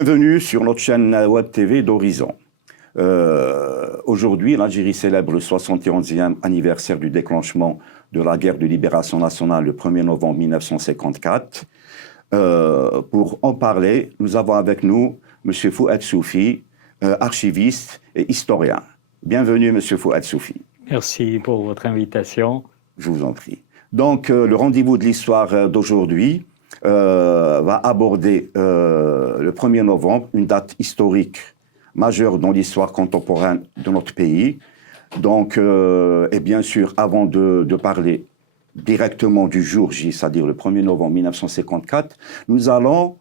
Bienvenue sur notre chaîne Web TV d'Horizon. Aujourd'hui, l'Algérie célèbre le 71e anniversaire du déclenchement de la guerre de libération nationale le 1er novembre 1954. Pour en parler, nous avons avec nous M. Fouad Soufi, archiviste et historien. Bienvenue, M. Fouad Soufi. Merci pour votre invitation. Je vous en prie. Donc, le rendez-vous de l'histoire d'aujourd'hui va aborder le 1er novembre, une date historique majeure dans l'histoire contemporaine de notre pays. Donc, et bien sûr, avant de parler directement du jour J, c'est-à-dire le 1er novembre 1954, nous allons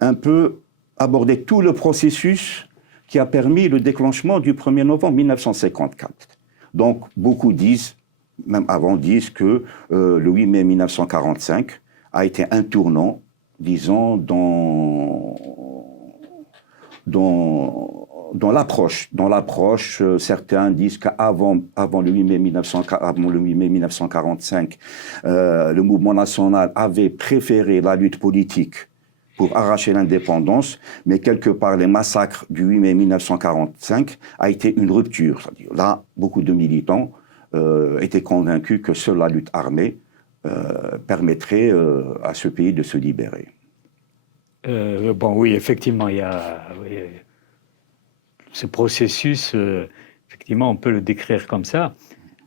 un peu aborder tout le processus qui a permis le déclenchement du 1er novembre 1954. Donc, beaucoup disent, même avant disent que le 8 mai 1945 a été un tournant, disons, dans l'approche. Dans l'approche, certains disent qu'avant le 8 mai 1945, le mouvement national avait préféré la lutte politique pour arracher l'indépendance, mais quelque part, les massacres du 8 mai 1945 a été une rupture. C'est-à-dire, là, beaucoup de militants étaient convaincus que seule la lutte armée permettrait à ce pays de se libérer. Bon, oui, effectivement, il y a ce processus, effectivement, on peut le décrire comme ça,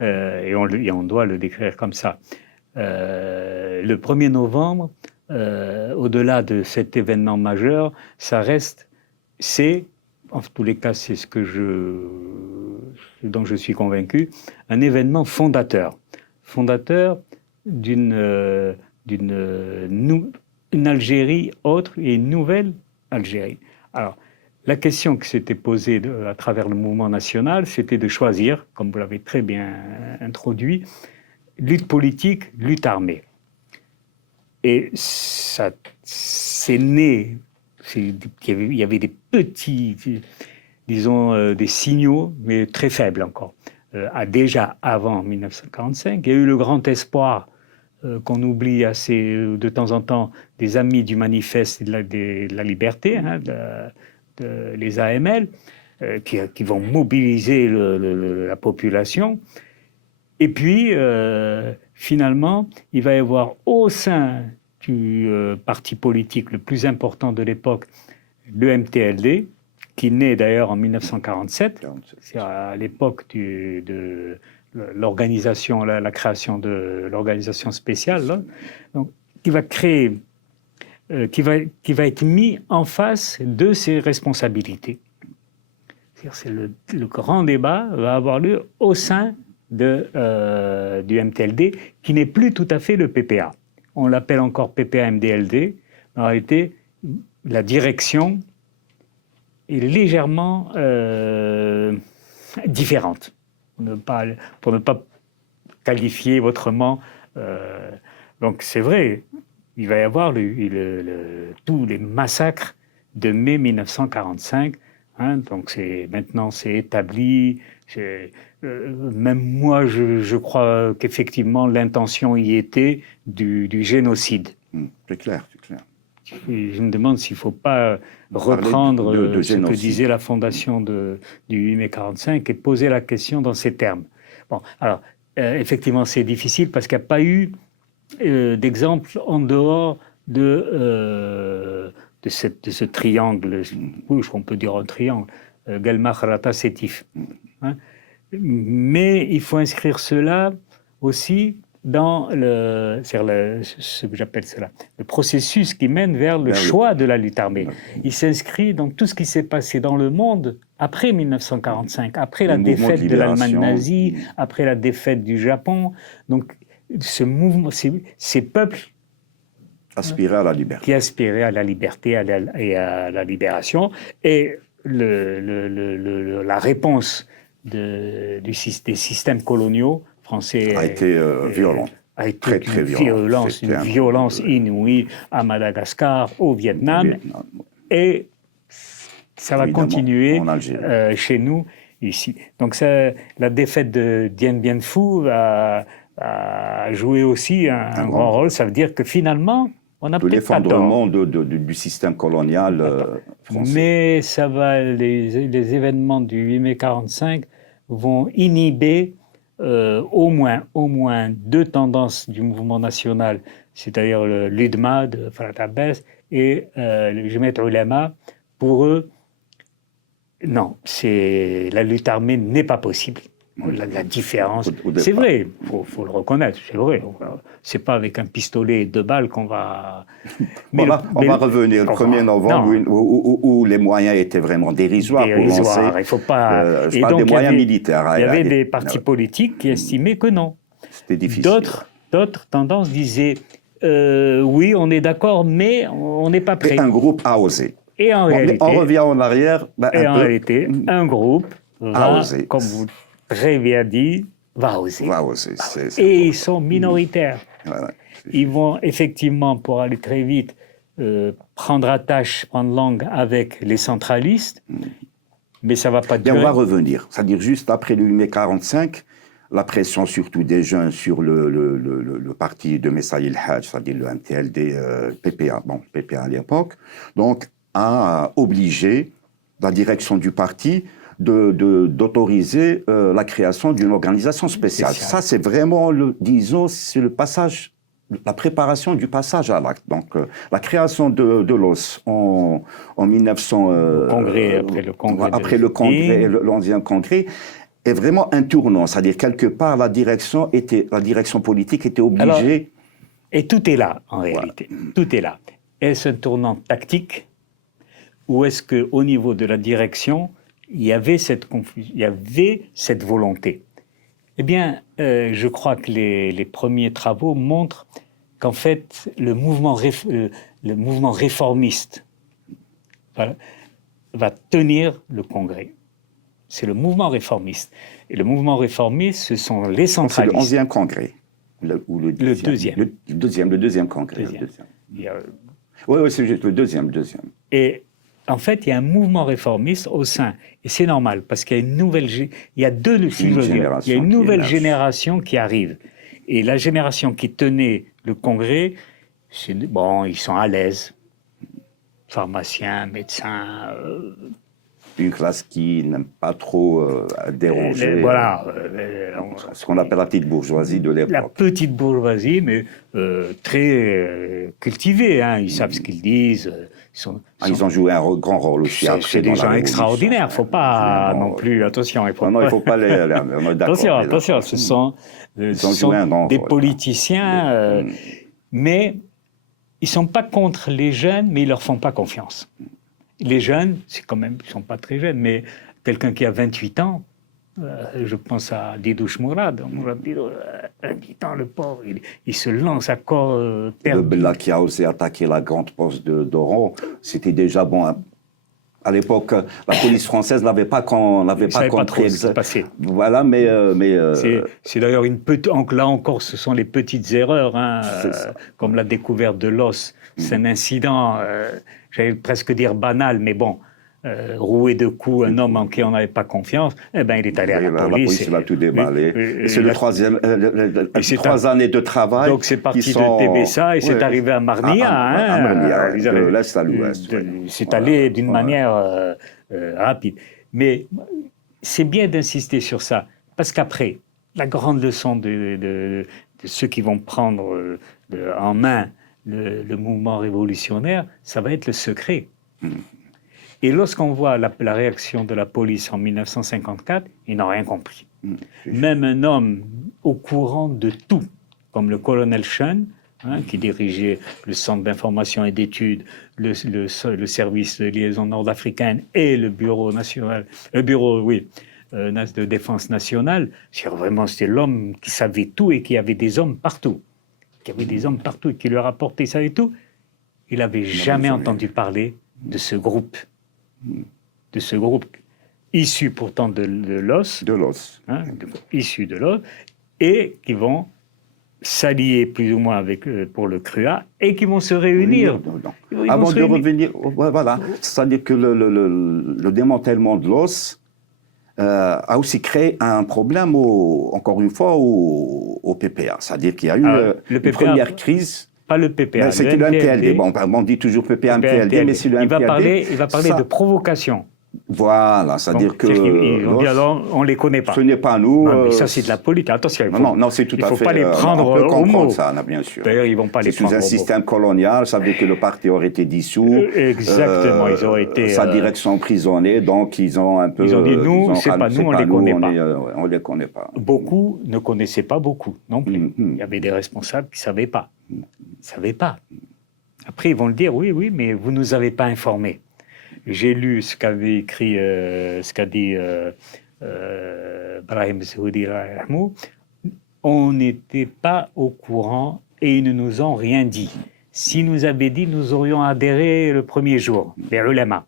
et on doit le décrire comme ça. Le 1er novembre, au-delà de cet événement majeur, ça reste, en tous les cas, c'est ce dont je suis convaincu, un événement fondateur d'une Algérie autre et une nouvelle Algérie. Alors, la question qui s'était posée à travers le mouvement national, c'était de choisir, comme vous l'avez très bien introduit, lutte politique, lutte armée. Et ça, c'est né, il y avait des petits, disons, des signaux, mais très faibles encore. Déjà avant 1945, il y a eu le grand espoir qu'on oublie assez de temps en temps, des amis du manifeste de la liberté, hein, les AML, qui vont mobiliser la population. Et puis, finalement, il va y avoir au sein du parti politique le plus important de l'époque, le MTLD, qui naît d'ailleurs en 1947, c'est à l'époque de l'organisation, la création de l'organisation spéciale, là, donc, qui va créer, qui va être mis en face de ses responsabilités. C'est le grand débat va avoir lieu au sein du MTLD, qui n'est plus tout à fait le PPA. On l'appelle encore PPA-MDLD. En réalité, la direction est légèrement différente, pour ne pas qualifier autrement. Donc c'est vrai, il va y avoir tous les massacres de mai 1945. Hein, donc maintenant c'est établi. Même moi, je crois qu'effectivement l'intention y était du génocide. C'est clair, c'est clair. Je me demande s'il ne faut pas reprendre ce que disait la fondation du 8 mai 45 et poser la question dans ces termes. Bon, alors, effectivement, c'est difficile parce qu'il n'y a pas eu d'exemple en dehors de ce triangle, oui, on peut dire un triangle, Guelmach, Rata, Sétif. Hein? Mais il faut inscrire cela aussi dans ce que j'appelle cela, le processus qui mène vers le choix de la lutte armée. Il s'inscrit dans tout ce qui s'est passé dans le monde après 1945, après la défaite de l'Allemagne nazie, après la défaite du Japon. Donc, ce mouvement, ces peuples aspiraient à la liberté. Qui aspiraient à la liberté et à la libération. Et la réponse des systèmes coloniaux français a été violente. A été une violence inouïe à Madagascar, au Vietnam. Et ça va continuer chez nous, ici. Donc la défaite de Dien Bien Phu a joué aussi un grand rôle. Ça veut dire que finalement, On a de peut-être pas tort. l'effondrement du système colonial français. Mais ça va, les événements du 8 mai 45 vont inhiber au moins deux tendances du mouvement national, c'est-à-dire l'UDMA de Farhat Abbas et le Jemaat Ulama. Pour eux, non, la lutte armée n'est pas possible. La différence, c'est vrai, faut le reconnaître, c'est vrai. C'est pas avec un pistolet et 2 balles qu'on va. On va revenir le 1er novembre où les moyens étaient vraiment dérisoires. Pour lancer. Il faut pas. Je parle des moyens militaires. Il y avait des partis politiques qui estimaient que non. C'était difficile. D'autres tendances disaient oui, on est d'accord, mais on n'est pas prêt. Et un groupe a osé. Et en réalité, on revient en arrière. Réalité, un groupe va, osé. Comme vous très bien dit, va oser. Et ils sont minoritaires. Ils vont effectivement, pour aller très vite, prendre langue avec les centralistes, mais ça ne va pas durer. Et on va revenir. C'est-à-dire juste après le 8 mai 45, la pression surtout des jeunes sur le parti de Messaï El-Hadj, c'est-à-dire le MTLD, PPA à l'époque, donc a obligé la direction du parti d'autoriser la création d'une organisation spéciale. Ça, c'est vraiment, c'est le passage, la préparation du passage à l'acte. Donc, la création de l'OS en 1900... après le congrès et l'11e congrès, est vraiment un tournant. C'est-à-dire, quelque part, la direction politique était obligée... Et tout est là, en réalité. Tout est là. Est-ce un tournant tactique ou est-ce qu'au niveau de la direction, il y avait cette confusion, il y avait cette volonté? Eh bien, je crois que les premiers travaux montrent qu'en fait, le mouvement réformiste va tenir le Congrès. C'est le mouvement réformiste. Et le mouvement réformiste, ce sont les centralistes. C'est le 11e congrès. Ou le deuxième. Le deuxième congrès. Oui, c'est juste le deuxième. Et en fait, il y a un mouvement réformiste au sein, et c'est normal, parce qu'il y a une nouvelle, génération qui arrive. Et la génération qui tenait le congrès, ils sont à l'aise. Pharmaciens, médecins... Une classe qui n'aime pas trop déranger. Ce qu'on appelle la petite bourgeoisie de l'époque. La petite bourgeoisie, mais très cultivée. Hein. Ils savent ce qu'ils disent. Ils ont joué un grand rôle aussi. C'est des gens extraordinaires. Il ne faut pas non plus... Attention, il ne faut pas les... Attention, ce sont des politiciens, mais ils ne sont pas contre les jeunes, mais ils ne leur font pas confiance. Les jeunes, c'est quand même, ils ne sont pas très jeunes, mais quelqu'un qui a 28 ans, je pense à Didouche Mourad. Mourad Didouche, 28 ans, le pauvre, il se lance à corps perdu. Le Bella qui a osé attaquer la grande poste d'Oran, c'était déjà bon. À l'époque, la police française n'avait pas compris. Voilà, mais c'est d'ailleurs là encore, ce sont les petites erreurs, hein, comme la découverte de l'os. C'est un incident, j'allais presque dire banal, mais bon, roué de coups, un homme en qui on n'avait pas confiance, il est allé à la police. La police l'a tout déballé. Et c'est les 3 années de travail. Donc c'est parti de Tébessa et c'est arrivé à Marnia. À Marnia, de l'est à l'ouest. C'est allé d'une manière rapide. Mais c'est bien d'insister sur ça, parce qu'après, la grande leçon de ceux qui vont prendre en main le mouvement révolutionnaire, ça va être le secret. Et lorsqu'on voit la réaction de la police en 1954, ils n'ont rien compris. Même un homme au courant de tout, comme le colonel Schoen, qui dirigeait le Centre d'information et d'études, le service de liaison nord-africaine et le bureau national, de défense nationale, c'était l'homme qui savait tout et qui avait des hommes partout. Qui avait des hommes partout et qui lui rapportaient ça et tout. Il n'avait jamais entendu parler de ce groupe. Issu pourtant de l'os. Issu de l'os. Et qui vont s'allier plus ou moins pour le CRUA et qui vont se réunir. Avant de revenir, voilà, c'est-à-dire que le démantèlement de l'os a aussi créé un problème, encore une fois, au PPA. C'est-à-dire qu'il y a eu une première crise pas le PPA. C'était le MTLD. Bon, on dit toujours PPA, MTLD, mais c'est le MTLD. Il va parler de provocation. Voilà, c'est-à-dire que... On dit alors, on ne les connaît pas. Ce n'est pas nous... Non, mais ça, c'est de la politique. Attention, non, c'est tout à fait... Il ne faut pas les prendre au mot. Ça, bien sûr. D'ailleurs, ils ne vont pas les prendre au mot. Sous un système colonial, ça veut dire que le parti aurait été dissous. Exactement, ils auraient été... Sa direction emprisonnée, donc ils ont un peu... Ils ont dit, nous, c'est pas nous, on ne les connaît pas. On ne les connaît pas. Beaucoup ne connaissaient pas beaucoup, non plus. Il y avait des responsables qui ne savaient pas. Ils ne savaient pas. Après, ils vont le dire, oui, mais vous ne nous avez pas informés. J'ai lu ce qu'avait écrit, ce qu'a dit Brahim Sehoudi. On n'était pas au courant et ils ne nous ont rien dit. S'ils nous avaient dit, nous aurions adhéré le premier jour, les ulama.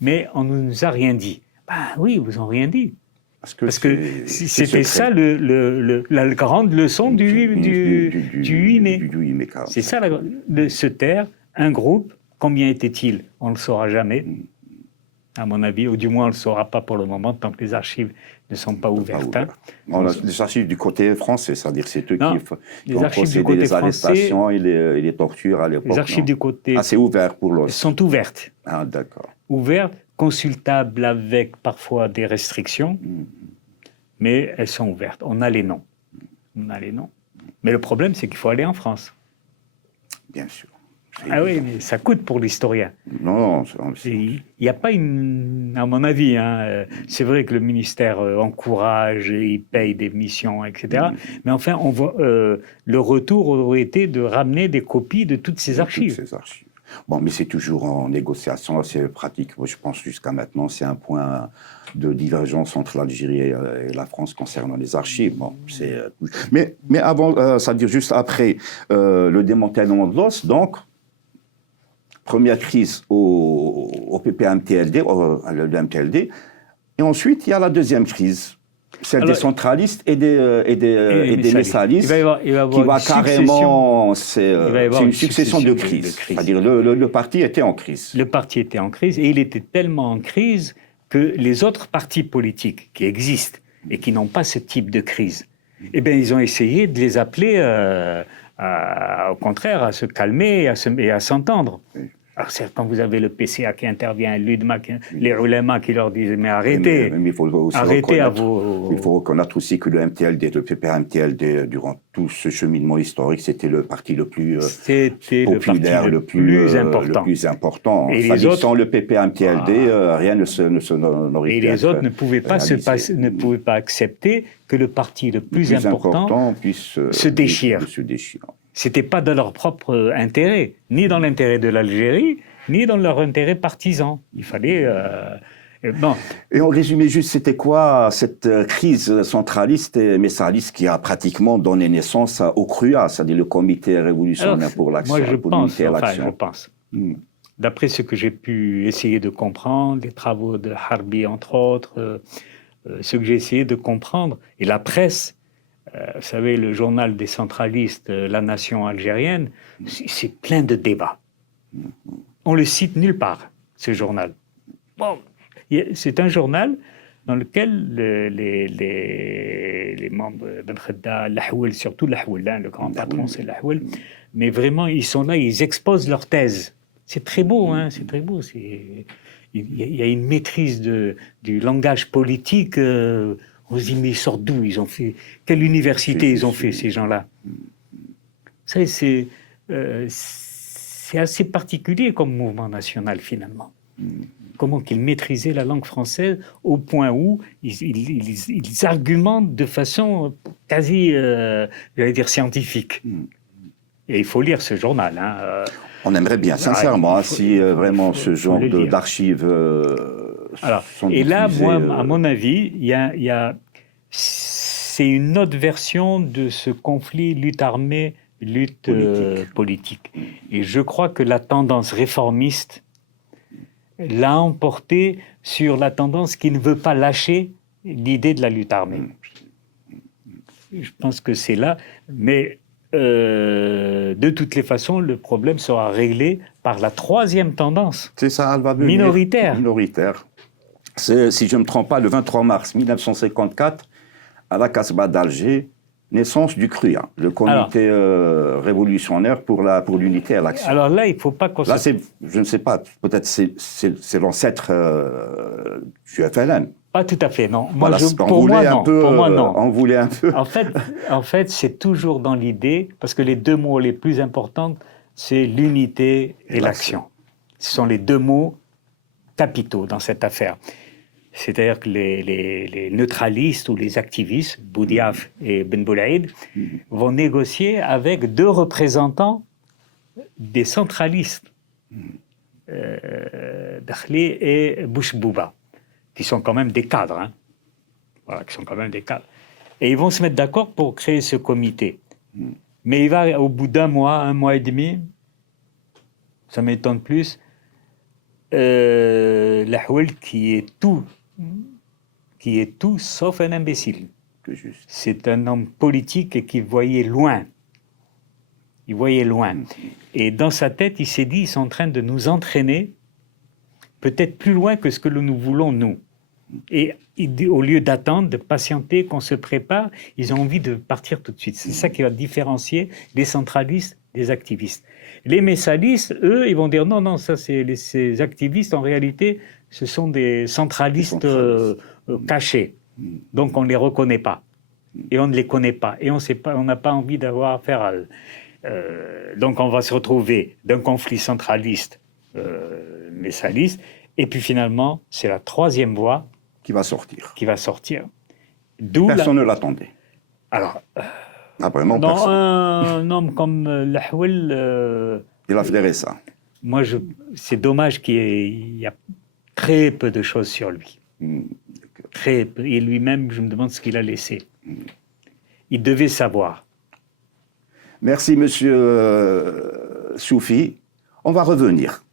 Mais on ne nous a rien dit. Ben oui, ils vous ont rien dit. Parce que c'était ça la grande leçon du 8 mai. C'est ça, de se taire, un groupe. Combien était-il? On ne le saura jamais, à mon avis, ou du moins on ne le saura pas pour le moment, tant que les archives ne sont pas ouvertes. Les archives du côté français, c'est-à-dire c'est eux qui ont procédé les arrestations et les tortures à l'époque. Les archives du côté... c'est ouvert pour l'autre. Sont ouvertes. Ah, d'accord. Ouvertes, consultables avec parfois des restrictions, mais elles sont ouvertes. On a les noms. Mais le problème, c'est qu'il faut aller en France. Bien sûr. Ah oui, mais ça coûte pour l'historien. Non. Il n'y a pas à mon avis, c'est vrai que le ministère encourage et il paye des missions, etc. Mais enfin, on voit, le retour aurait été de ramener des copies de toutes ces archives. Bon, mais c'est toujours en négociation, c'est pratique. Moi, je pense jusqu'à maintenant, c'est un point de divergence entre l'Algérie et la France concernant les archives. Bon, mais avant, c'est-à-dire juste après le démantèlement de l'os, donc, première crise au PPA-MTLD, le MTLD, et ensuite, il y a la deuxième crise, celle des centralistes et des messalistes, qui va carrément... C'est une succession de crises. C'est-à-dire le parti était en crise. Le parti était en crise, et il était tellement en crise que les autres partis politiques qui existent et qui n'ont pas ce type de crise, eh bien, ils ont essayé de les appeler, au contraire, à se calmer et à s'entendre. Oui. Alors, c'est quand vous avez le PCA qui intervient, l'UDMA, les ulémas qui leur disent « mais arrêtez, mais il faut aussi arrêtez à vos... » Il faut reconnaître aussi que le MTLD, le PPA-MTLD, durant tout ce cheminement historique, c'était le parti le plus populaire, le plus important. Et les autres, sans le PPA-MTLD, rien n'aurait été. Et les autres ne pouvaient pas accepter que le parti le plus important puisse se déchire. C'était pas dans leur propre intérêt, ni dans l'intérêt de l'Algérie, ni dans leur intérêt partisan. Il fallait... bon. Et en résumé juste, c'était quoi cette crise centraliste et messaliste qui a pratiquement donné naissance au CRUA, c'est-à-dire le Comité révolutionnaire pour l'action. Moi, je pense. D'après ce que j'ai pu essayer de comprendre, les travaux de Harbi, entre autres, ce que j'ai essayé de comprendre, et la presse... vous savez, le journal des centralistes, La Nation algérienne, c'est plein de débats. On le cite nulle part, ce journal. Bon, c'est un journal dans lequel les membres, Ben Khedda, Lahouel, surtout Lahouel, le grand patron, c'est Lahouel, mais vraiment, ils sont là, ils exposent leur thèse. C'est très beau, c'est très beau. Il y a une maîtrise du langage politique. On se dit, mais ils sortent d'où? Ils ont fait... Quelle université ils ont fait, ces gens-là? Ça, c'est assez particulier comme mouvement national, finalement. Comment qu'ils maîtrisaient la langue française au point où ils argumentent de façon quasi, j'allais dire, scientifique. Et il faut lire ce journal. On aimerait bien, sincèrement, si vraiment ce genre d'archives... et là, moi, à mon avis, c'est une autre version de ce conflit lutte armée, lutte politique. Et je crois que la tendance réformiste l'a emporté sur la tendance qui ne veut pas lâcher l'idée de la lutte armée. Je pense que c'est là, mais de toutes les façons, le problème sera réglé par la troisième tendance. C'est ça, elle va devenir minoritaire. C'est, si je ne me trompe pas, le 23 mars 1954, à la Casbah d'Alger, naissance du CRUA, le comité révolutionnaire pour l'unité et l'action. Alors là, il ne faut pas qu'on Là, je ne sais pas, peut-être c'est l'ancêtre du FLN. Pas tout à fait, non. Voilà, pour moi, non. On voulait un peu. En fait, c'est toujours dans l'idée, parce que les deux mots les plus importants, c'est l'unité et l'action. Ce sont les deux mots capitaux dans cette affaire. C'est-à-dire que les neutralistes ou les activistes, Boudiaf et Ben Boulaïd, vont négocier avec deux représentants des centralistes, Dakhli et Bouchbouba, qui sont quand même des cadres. Hein. Voilà, qui sont quand même des cadres. Et ils vont se mettre d'accord pour créer ce comité. Mais il va, au bout d'un mois et demi, ça m'étonne plus, Lahouel qui est tout sauf un imbécile. C'est un homme politique et qui voyait loin. Il voyait loin. Et dans sa tête, il s'est dit, ils sont en train de nous entraîner peut-être plus loin que ce que nous voulons, nous. Et au lieu d'attendre, de patienter, qu'on se prépare, ils ont envie de partir tout de suite. C'est ça qui va différencier les centralistes des activistes. Les messalistes, eux, ils vont dire non, ça c'est ces activistes, en réalité, ce sont des centralistes cachés. Donc on ne les reconnaît pas. Et on ne les connaît pas. Et on n'a pas envie d'avoir affaire à eux. Donc on va se retrouver d'un conflit centraliste, messaliste, et puis finalement, c'est la troisième voie qui va sortir. Personne ne l'attendait. Alors, vraiment personne. Un homme comme Lahouel... il a fédéré ça. Moi, c'est dommage qu'il y a très peu de choses sur lui. Très peu. Et lui-même, je me demande ce qu'il a laissé. Il devait savoir. Merci, monsieur Soufi. On va revenir